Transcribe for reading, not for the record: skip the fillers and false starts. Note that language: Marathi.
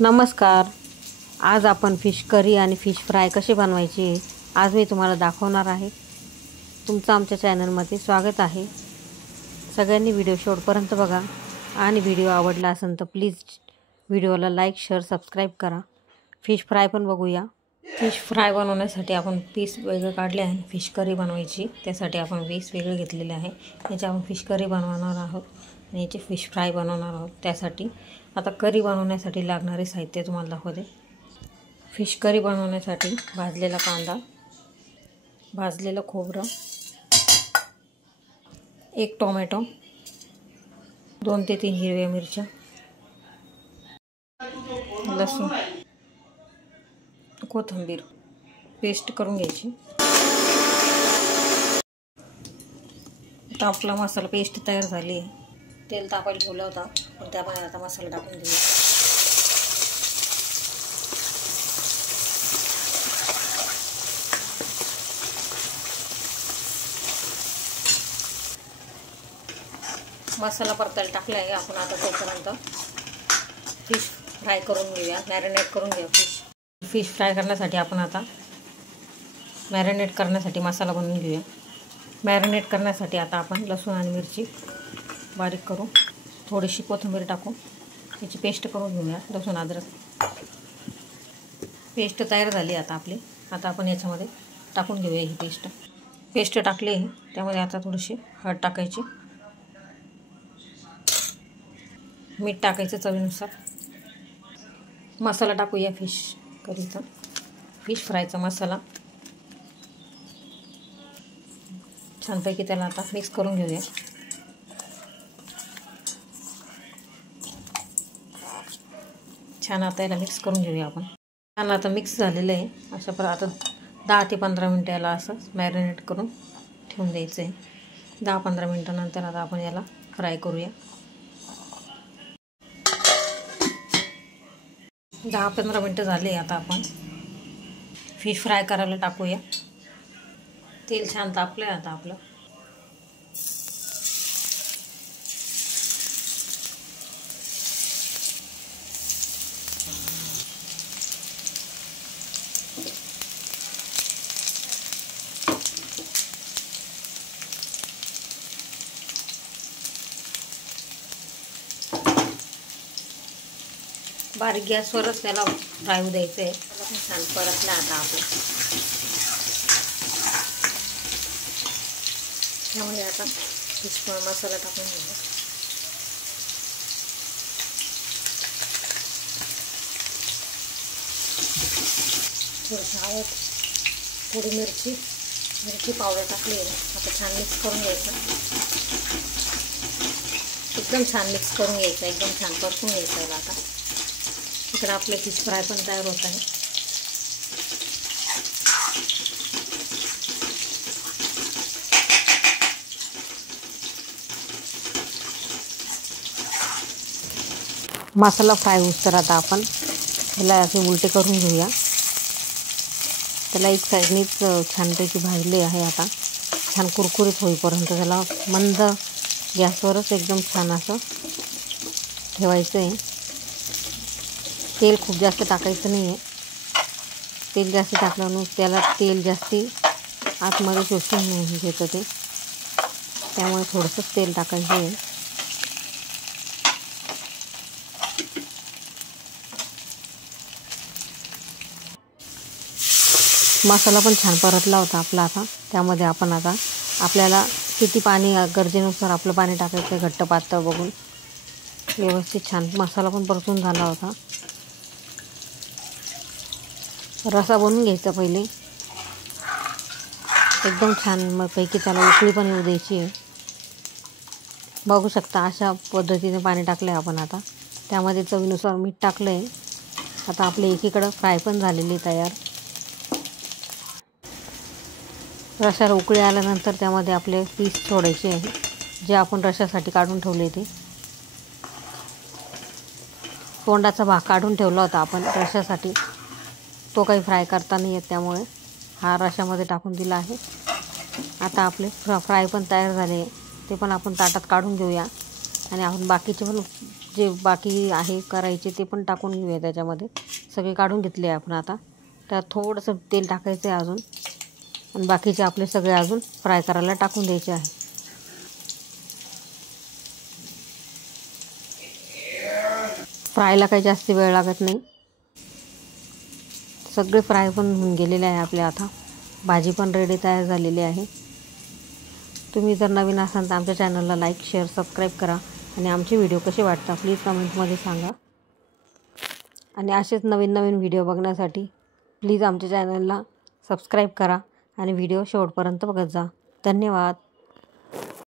नमस्कार. आज आपण फिश करी आणि फिश फ्राय कशी बनवायची आज मी तुम्हाला दाखवणार आहे. तुमचं आमच्या चॅनलमध्ये स्वागत आहे. सगळ्यांनी व्हिडिओ शेवटपर्यंत बघा आणि व्हिडिओ आवडला असेल तर प्लीज व्हिडिओला लाईक शेअर सबस्क्राईब करा. फिश फ्राय पण बघूया. फिश फ्राय बनवण्यासाठी आपण पीस वेगळे काढले आहे. फिश करी बनवायची त्यासाठी आपण पीस वेगळे घेतलेले आहे. याची आपण फिश करी बनवणार आहोत आणि याची फिश फ्राय बनवणार आहोत. त्यासाठी आता करी बनवण्यासाठी लागणारे साहित्य तुम्हाला दाखवते. फिश करी बनवण्यासाठी भाजलेला कांदा, भाजलेलं खोबरं, 1 टोमॅटो, 2 ते 3 हिरव्या मिरच्या, लसूण, कोथिंबीर पेस्ट करून घ्यायची. आता आपला मसाला पेस्ट तयार झाली आहे. तेल तापायला ठेवलं होता पण त्यामध्ये आता मसाला टाकून घेऊया. मसाला परतायला टाकला आहे आपण. आता तोपर्यंत फिश फ्राय करून घेऊया, मॅरिनेट करून घेऊया. फिश फ्राय करण्यासाठी आपण आता मॅरिनेट करण्यासाठी मसाला बनवून घेऊया. मॅरिनेट करण्यासाठी आता आपण लसूण आणि मिरची बारीक करू, थोडीशी कोथिंबीर टाकू, त्याची पेस्ट करून घेऊया. लसूण अद्रक पेस्ट तयार झाली आता आपली. आता आपण याच्यामध्ये टाकून घेऊया ही पेस्ट टाकली आहे. त्यामध्ये आता थोडीशी हळद टाकायची, मीठ टाकायचं चवीनुसार. मसाला टाकूया फिश करीचा, फिश फ्रायचा मसाला. छानपैकी त्याला आता मिक्स करून घेऊया. छान आता याला मिक्स करून घेऊया आपण. छान आता मिक्स झालेलं आहे. अशा आता 10 ते 15 मिनटं याला असं मॅरिनेट करून ठेवून द्यायचं आहे. 10-15 मिनटानंतर आता आपण याला फ्राय करूया. 10-15 मिनटं झाले. आता आपण फिश फ्राय करायला टाकूया. तेल छान तापलं आहे आता आपलं. बारीक गॅसवरच त्याला फ्राय होऊ द्यायचं आहे. छान परतला आता आपण. त्यामुळे आता फिश मसाला टाकून घेऊ. थोडंसं हळद, थोडी मिरची पावडर टाकली आहे. आता छान मिक्स करून घ्यायचं. एकदम छान मिक्स करून घ्यायचं, एकदम छान परतून घ्यायचं आहे. आता इकडे आपले फिश फ्राय पण तयार होत आहे. मसाला फ्राय होऊस तर आता आपण त्याला असे उलटे करून घेऊया. त्याला एक साईडनीच छानपैकी भाजले आहे. आता छान कुरकुरीत होईपर्यंत त्याला मंद गॅसवरच एकदम छान असं ठेवायचं आहे. तेल खूप जास्त टाकायचं नाही आहे. तेल जास्त टाकल्यानं त्याला तेल जास्ती आतमध्ये शोषून घेतं ते. त्यामुळे थोडंसं तेल टाकायचं आहे. मसाला पण छान परतला होता आपला. आता त्यामध्ये आपण आता आपल्याला किती पाणी गरजेनुसार आपलं पाणी टाकायचं, घट्ट पातळ बघून. व्यवस्थित छान मसाला पण परतून झाला होता. रसा बनवून घ्यायचा पहिले. एकदम छान पैकी त्याला उकळी पण येऊ द्यायची आहे. बघू शकता अशा पद्धतीने पाणी टाकलं आहे आपण. आता त्यामध्ये चवीनुसार मीठ टाकलं आहे. आता आपले एकीकडं फ्राय पण झालेली तयार. रशाला उकळी आल्यानंतर त्यामध्ये आपले पीस सोडायचे आहे, जे आपण रशासाठी काढून ठेवले ते. तोंडाचा भाग काढून ठेवला होता आपण रशासाठी. तो काही फ्राय करता नाही येत, त्यामुळे हा रशामध्ये टाकून दिला आहे. आता आपले फ्राय पण तयार झाले. ते पण आपण ताटात काढून घेऊया आणि आपण बाकीचे पण जे बाकी आहे करायचे ते पण टाकून घेऊया त्याच्यामध्ये. सगळे काढून घेतले आपण. आता त्यात थोडंसं तेल टाकायचं आहे अजून आणि बाकीचे आपले सगळे अजून फ्राय करायला टाकून द्यायचे आहे. फ्रायला काही जास्त वेळ लागत नाही. सगळे फ्राय पण होऊन गेलेले आहे आपले. आता भाजी पण रेडी तयार झालेली आहे. तुम्ही जर नवीन असाल तर आमच्या चॅनलला लाईक, शेअर, सबस्क्राईब करा आणि आमचे व्हिडिओ कसे वाटतात प्लीज कमेंटमध्ये सांगा. आणि असेच नवीन नवीन व्हिडिओ बघण्यासाठी प्लीज आमच्या चॅनलला सबस्क्राईब करा आणि व्हिडिओ शेवटपर्यंत बघत जा. धन्यवाद.